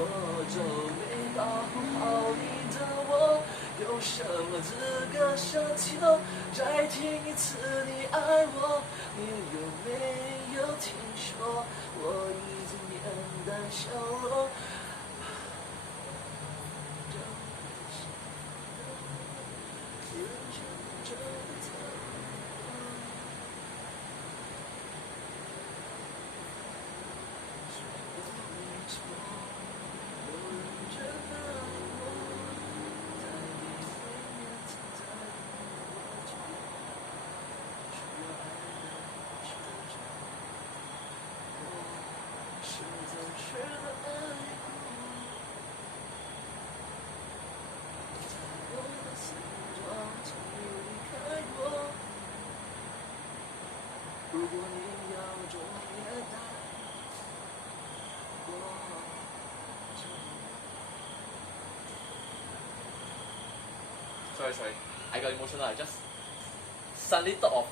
我就没保护好你的我，有什么资格奢求再听一次你爱我？你有没有听说我已经面带笑容？如果你要这么也待我， Sorry, I got emotional. I just suddenly thought of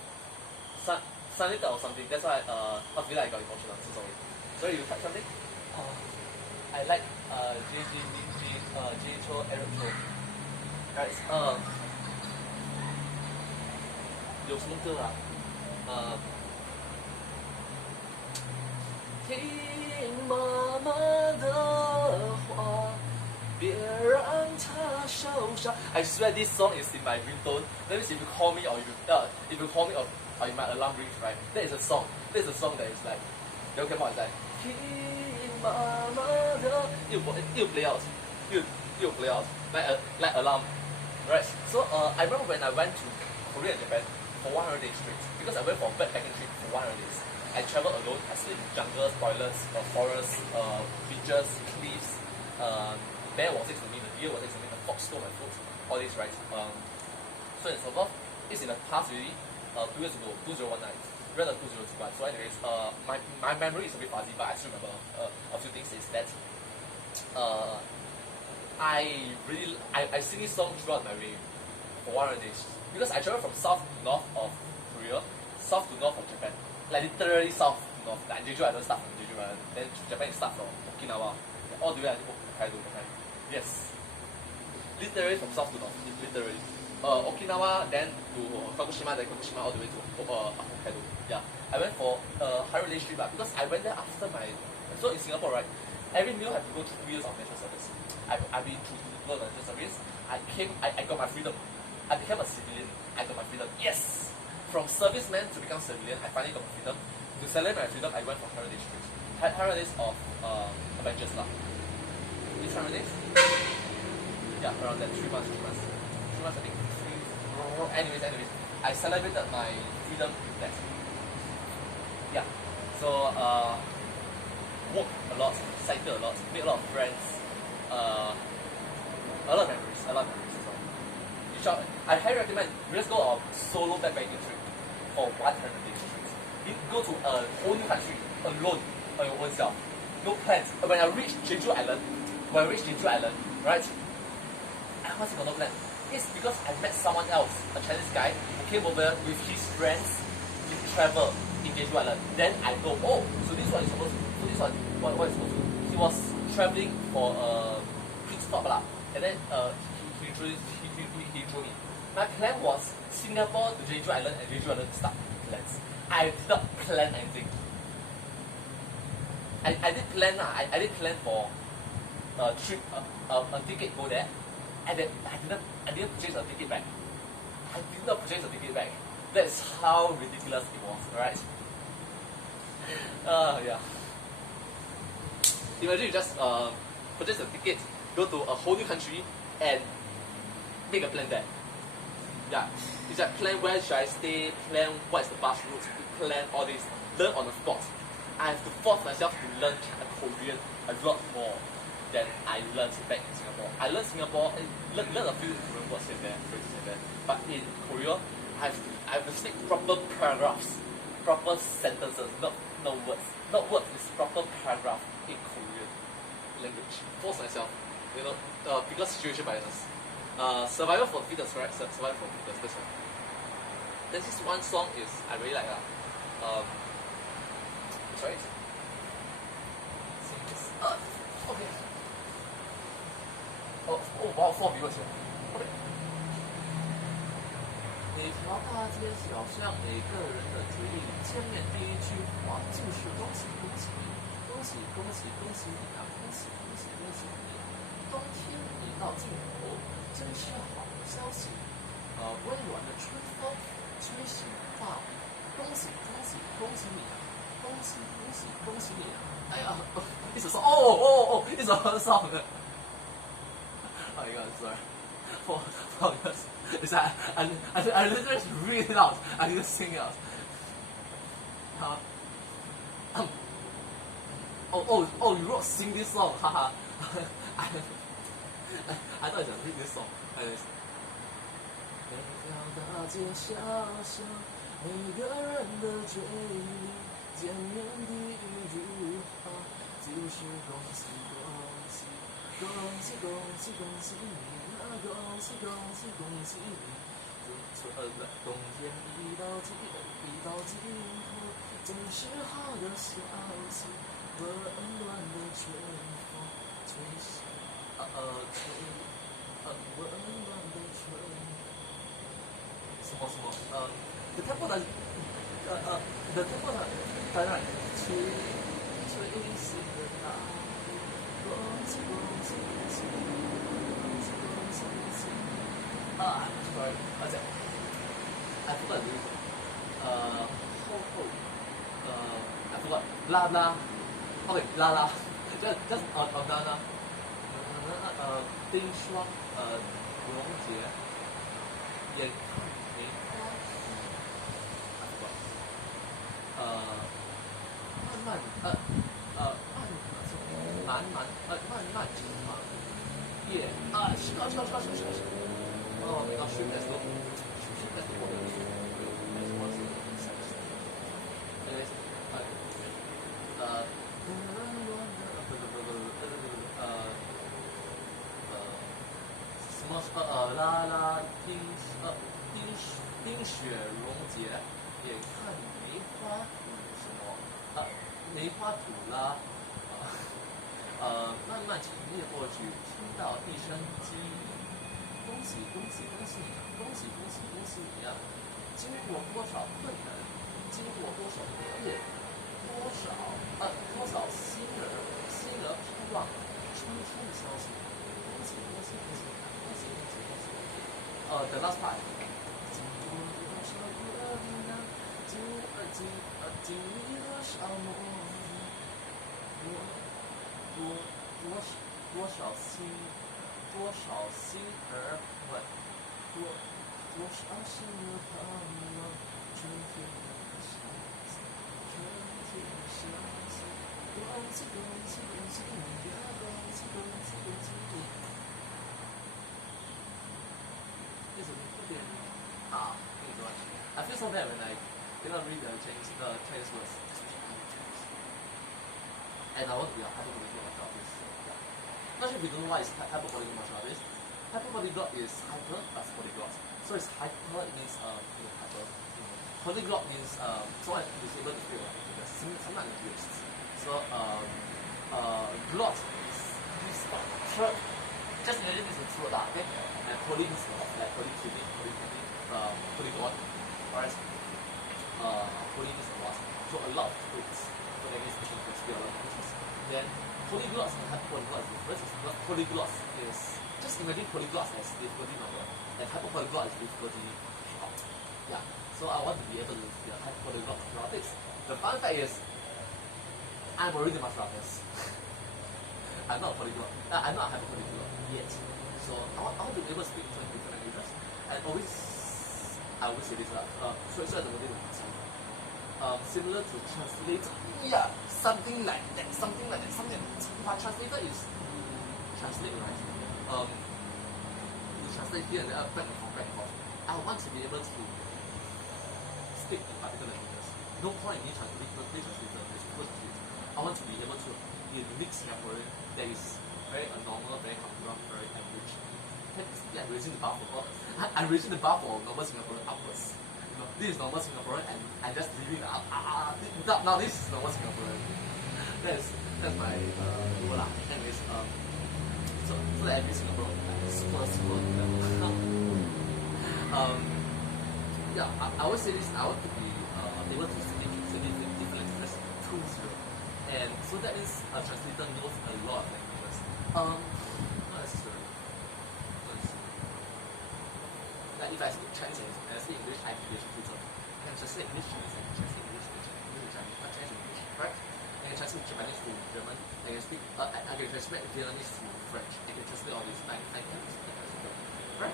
something. That's why I feel like I got emotional. So sorry. Sorry, you type something? I like J Cho Eric Cho. Right. 有什么歌啊？听妈妈的话，别让她受伤。 I swear this song is in my ringtone. That means if you call me or in my alarm rings, right? That is a song. That is a song that is like, they'll come out and like, 听妈妈的， it'll play out, it'll play out like alarm, right? So I remember when I went to Korea and Japan for 100 days straight, because I went for a backpacking trip for 100 days. I traveled alone. I sleep in jungles, toilets, forests, beaches, cliffs. Bear was next to me, the deer was next to me, the fox stole my food, all this, right? So and so forth. It's in the past really, 2 years ago, 2019, rather 2021. So anyways, my memory is a bit fuzzy, but I still remember a few things. Is that I sing this song throughout my way for 100 days, because I traveled from south to north of Korea, south to north of Japan, like literally south to north. Like Jeju Island start from Jeju Island, then Japan start from Okinawa, all the way until Hokkaido. Yes, literally from south to north, literally. Okinawa, then to Kagoshima, then Kagoshima all the way to Hokkaido. Yeah, I went for a 100 days trip, because I went there after my. So in Singapore, right, every meal have to go through 2 years of national service. I've been through 2 years of national service. I got my freedom. I became a civilian. I got my freedom. Yes, from serviceman to become civilian, I finally got my freedom. To celebrate my freedom, I went for 100 days trip. 100 days of adventures lah. It's 100 days. Yeah, around that 3 months. 3 months, I think. Anyways, I celebrated my freedom with that. Yeah, so walked a lot, cycled a lot, made a lot of friends, a lot of memories as well. I highly recommend you just go on a solo backpacking trip for 100 days straight. You go to a whole new country alone on your own self. No plans. When I reached Jeju Island, right? I was got no plan. It's because I met someone else, a Chinese guy, who came over with his friends to travel in Jeju Island. Then I know, oh, so this is what he's supposed to do. So this is what he's supposed to do. He was traveling for a pit stop lah. And then he drew me. My plan was Singapore to Jeju Island and Jeju Island to start plans. I did not plan anything. I did plan I did plan for a trip, a ticket go there. And then I didn't purchase a ticket back. I did not purchase a ticket back. That's how ridiculous it was, alright? Yeah. Imagine you just purchase a ticket, go to a whole new country, and make a plan there. Yeah. It's like plan where should I stay, plan what is the bus route, plan all this, learn on the spot. I have to force myself to learn Korean a lot more than I learned back in Singapore. I learned Singapore, learn a few Korean words in there, phrases in there. But in Korea, I have to speak proper paragraphs, proper sentences, not words. Not words, it's proper paragraph in Korean language. Force myself, because situation biases. Survival for the fittest, correct? Survival for the fittest, that's right. There's this one song is I really like sorry. Okay. 哇，4 viewers here. Okay. 每条大街小巷，每个人的嘴里，见面第一句话就是恭喜恭喜你，恭喜恭喜恭喜你啊，恭喜恭喜恭喜你啊！冬天已到尽头，真是好消息。温暖的春风吹醒大地，恭喜恭喜恭喜你啊！恭喜恭喜恭喜你啊！哎呀，一首 song，一首 song 的。Oh my god, sorry. For this. Is that I literally read it out. I need to sing it out. You wrote sing this song, haha. I thought it's a read this song. Anyways. 每条大街小巷，每个人的嘴里，见面第一句话就是恭喜恭喜，恭喜恭喜恭喜你。恭喜恭喜恭喜你！冬天已到尽头，真是好的消息。温暖的春风吹醒，温暖的春。什么？The tempo does the tempo does right. 吹醒了大地，恭喜恭喜恭喜！sorry, what's that? I forgot the lyrics. I forgot. La la. Okay, la la. Just on la la. 冰霜溶解，眼看梅花I forgot. 漫漫长夜Oh my gosh, shoot, let's go. Shoot, let's go. Anyways,冰雪溶解，眼看梅花吐什么？梅花吐了。漫漫长夜过去，听到一声鸡。恭喜恭喜恭喜你！恭喜恭喜恭喜你啊！经过多少困难，经过多少磨练，多少心儿盼望春天的消息。恭喜恭喜恭喜你！恭喜恭喜恭喜！The last part。经过多少困难，经历多少磨练，多少心儿问，多少心儿盼望春天的消息，春天的消息，恭喜恭喜恭喜你呀，恭喜恭喜恭喜你。为什么特别跟你说 I feel so bad when I cannot read the Chinese words. And I want to be a hyperpolyglot myself. Not sure if you don't know what is hyperpolyglot myself. Hyperpolyglot is hyper plus polyglot. So it's hyper, it means hyper. Polyglot means someone who is able to speak some languages. So glot is throat. Just imagine it's a throat, okay? And poly means like polyclinic, polyglot. Alright. Poly means a lot. So a lot of throats. So that means we can speak a lot of languages. Then polyglots and hyperpolyglots difference is polyglots is just imagine polyglots as difficulty number and hyperpolyglot is difficulty short. Yeah. So I want to be able to be a hyperpolyglot throughout this. The fun fact is I'm already a master artist. I'm not a polyglot. I'm not a hyperpolyglot yet. So I want to be able to speak in different languages. And I always say this similar to translator. Yeah, something like that. But translator is translate, right? You translate here and there, back and forth. I want to be able to speak in particular languages. No point in me translating translator. I want to be able to be a unique Singaporean that is very normal, very comfortable, very average. I'm raising the bar for I'm raising the bar for normal Singaporean upwards. You know, this is normal Singaporean and just leaving the up. Now this is normal Singaporean. That's my goal lah. Anyways, so that every Singaporean super yeah, I always say this. I want to be able to speak different languages 2-0, and so that is a translator knows a lot of languages. Not necessarily. Like if I speak Chinese and I speak English, I can be a translator. I can translate English to Chinese, I can translate English to Chinese, Chinese to English, right? I can translate Japanese to German. I can speak. I can translate Vietnamese to French. I can translate all these. I can translate, right?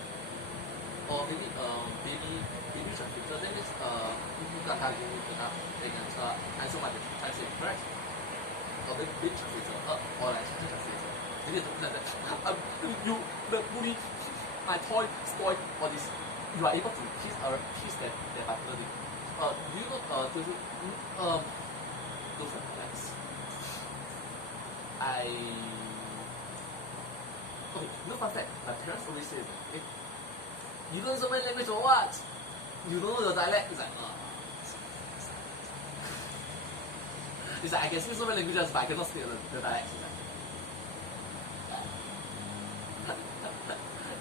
Or maybe baby translator. Then is they can answer my translate, correct? Or big translator, or like Chinese translator. They need to understand that you the movie, my toy spoiled all this. You are able to teach that particular thing. Do you know those are plans. Okay, no fun fact. My parents always say that you don't know so many language or what? You don't know the dialect. It's like it's like I can speak so many languages, but I cannot speak the dialect.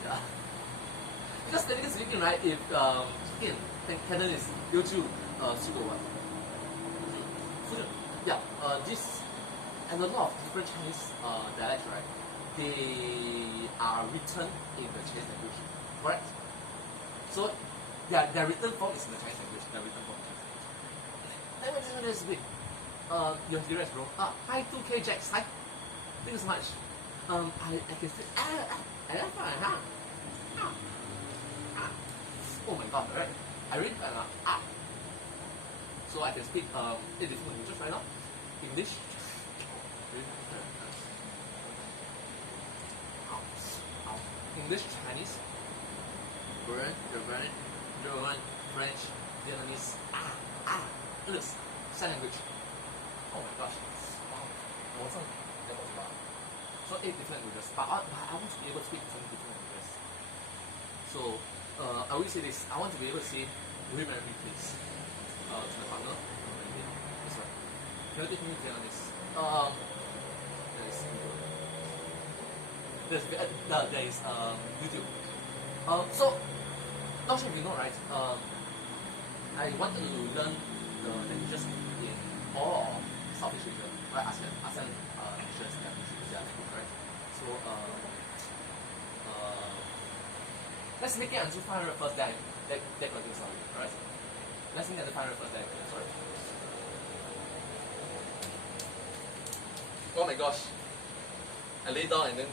Yeah. Because technically speaking, right? If Cantonese 有就四个文，yeah. This and a lot of different Chinese dialects, right? They are written in the Chinese language, correct? So their written form is in the Chinese language. Their written form is in the Chinese language. Then when this one is big, your theory bro. Hi 2K Jax. Hi. Thank you so much. I can say oh my god, right? I read so I can speak 8 different languages right now. English. English, Chinese, Korean, German, French, Vietnamese, English, sign language. Oh my gosh, wow. So 8 different languages, but I want to be able to speak 7 different languages. So I will say this, I want to be able to say, will you marry me please? To my partner, that's right. Can you teach me Vietnamese? There is YouTube. So not sure if you know, right? I wanted to learn the languages in all of Southeast Asia, right? ASEAN nations that use their language, right? So let's make it until 500 first, then continue, sorry, alright? Let's make it until 500 first, then continue, sorry. Oh my gosh. I lay down and then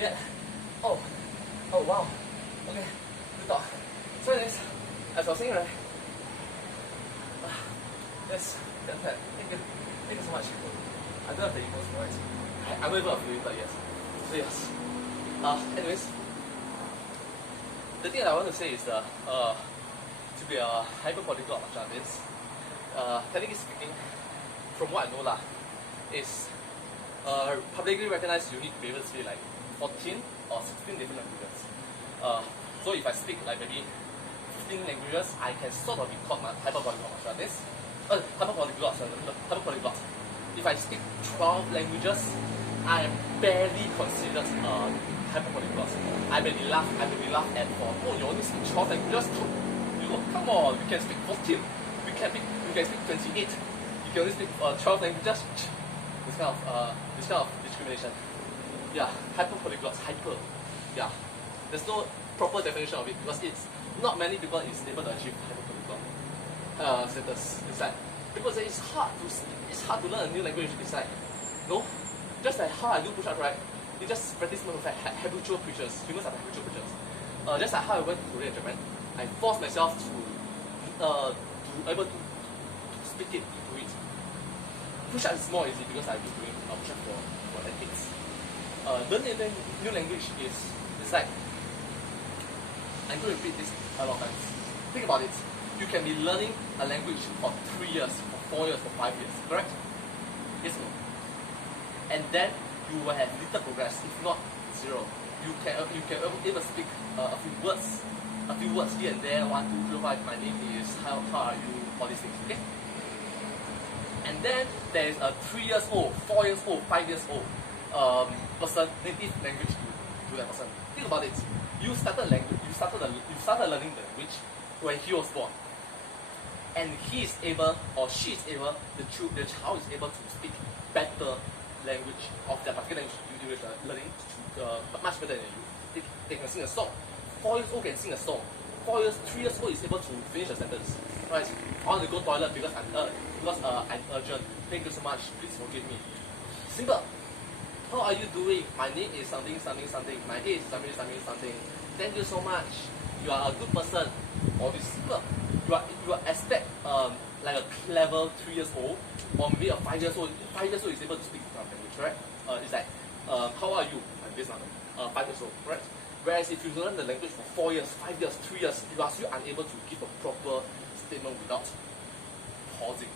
Yeah. Oh. Oh wow. Okay. Good talk. So anyways, as I was saying, right? Yes. Thank you. Thank you so much. I don't have the emails, right? I'm not even affiliated yet. So yes. Anyways, the thing I want to say is to be a hyperpolyglot means technically speaking, from what I know lah, is publicly recognized you need to be able to speak like 14 or 16 different languages. So if I speak like maybe 15 languages, I can sort of be called hyperpolyglot means hyperpolyglot. If I speak 12 languages, I am barely considered hyperpolyglot. I may be laughed at for, oh, you only speak 12 languages? Come on, you can speak 14. You can speak 28. You can only speak 12 languages. This kind of discrimination. Yeah, hyperpolyglot, hyper. Yeah, there's no proper definition of it because it's not many people is able to achieve hyperpolyglot status. It's like people say it's hard to learn a new language. It's like no, just like how I do push-ups, right? You just practice more of habitual creatures. Humans are habitual creatures. Just like how I went to Korea and Japan, I forced myself to able to speak it, to do it. Push-up is more easy because I've been doing push-up for decades. Learning a new language is like, I'm going to repeat this a lot of times. Think about it. You can be learning a language for 3 years, for 4 years, for 5 years, correct? Yes or no? And then you will have little progress, if not zero. You can even speak a few words here and there. 1, 2, 3, 5. My name is. How are you? All these things. Okay. And then there is a 3 years old, 4 years old, 5 years old person, native language to that person. Think about it. You started learning the language when he was born, and he is able, or she is able, the child is able to speak better language of that particular language you are learning much better than you. They can sing a song. 4 years old can sing a song. 3 years old is able to finish a sentence. Right? I want to go toilet because I'm urgent. Thank you so much. Please forgive me. Simple. How are you doing? My name is something something something. My age is something something something. Thank you so much. You are a good person. All this simple. You are expect like a clever 3 years old, or maybe a 5 years old. 5 years old is able to speak this kind of language, right? It's like how are you? I'm this one. 5 years old, right? Whereas if you learn the language for 4 years, 5 years, 3 years, you are still unable to give a proper statement without pausing,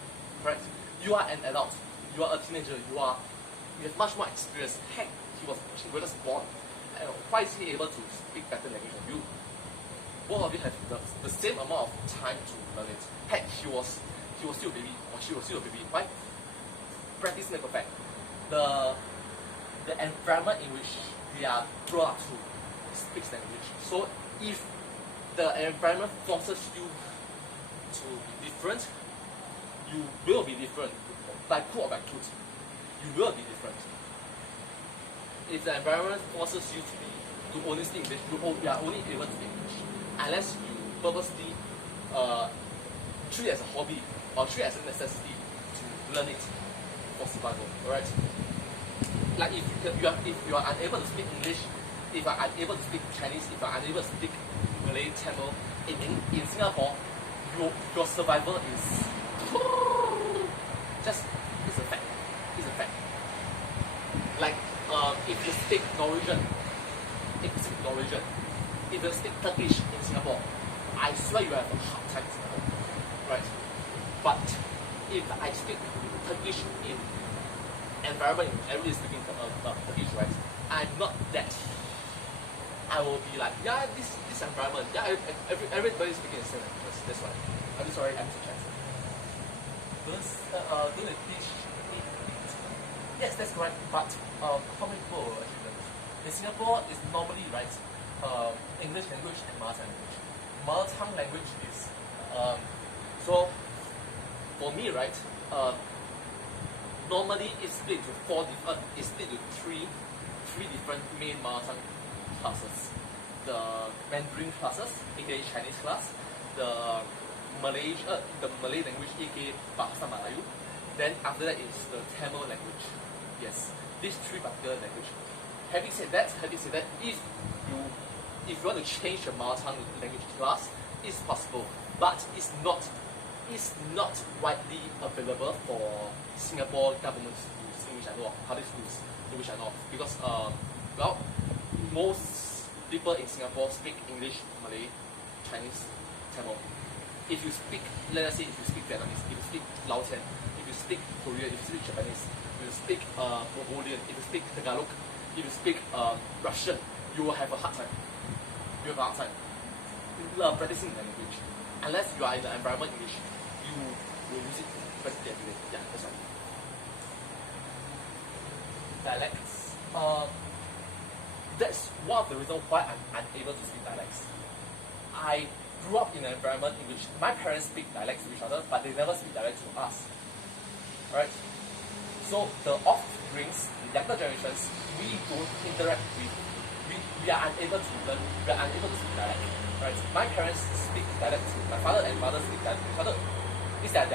correct? You are an adult. You are a teenager. You have much more experience. Heck, he was just born. Why is he able to speak better language than you? Both of you have the same amount of time to learn it. Heck, he was still a baby, or she was still a baby. Why? Practice makes perfect. The environment in which they are brought up to speaks language. So if the environment forces you to be different, you will be different. By coup or by truth, you will be different. If the environment forces you to only speak English, you are only able to speak English. Unless you purposely treat it as a hobby or treat it as a necessity to learn it for survival. Alright? Like if you are unable to speak English, if you are unable to speak Chinese, if you are unable to speak Malay, Tamil, in Singapore, your survival is just, it's a fact. It's a fact. Like if you speak Norwegian, if you speak Turkish in Singapore, I swear you have a hard time in Singapore, right? But if I speak Turkish in environment, everybody is speaking Turkish, right? I'm not that. I will be like, yeah, this environment, yeah, everybody is speaking the same language. That's why. I'm sorry, I'm too Chinese. Don't they teach? Yes, that's correct. But how many people will actually learn this? In Singapore, it's normally right. English language and mother tongue language. Mother tongue language is so for me, right? Normally it's split to three different main mother tongue classes. The Mandarin classes, aka Chinese class, the Malay language, aka Bahasa Melayu. Then after that is the Tamil language. Yes, these three particular language having said that, if you want to change your mother tongue language class, it's possible, but it's not widely available for Singapore government schools in which I know of, public schools in which I know of, because well, most people in Singapore speak English, Malay, Chinese, Tamil. If you speak, let us say, if you speak Vietnamese, if you speak Laotian, if you speak Korean, if you speak Japanese, if you speak Mongolian, if you speak Tagalog, if you speak Russian, you will have a hard time. You have a hard time practicing the language. Unless you are in the environment English, you will use it practically every day. Yeah, that's right. Dialects. That's one of the reasons why I'm unable to speak dialects. I grew up in an environment in which my parents speak dialects to each other, but they never speak dialects to us. Alright? So the offsprings, the younger generations, we don't interact with, we are unable to learn, we are unable to speak dialect. Right? My parents speak dialect, my father and mother speak dialect to each other. It's that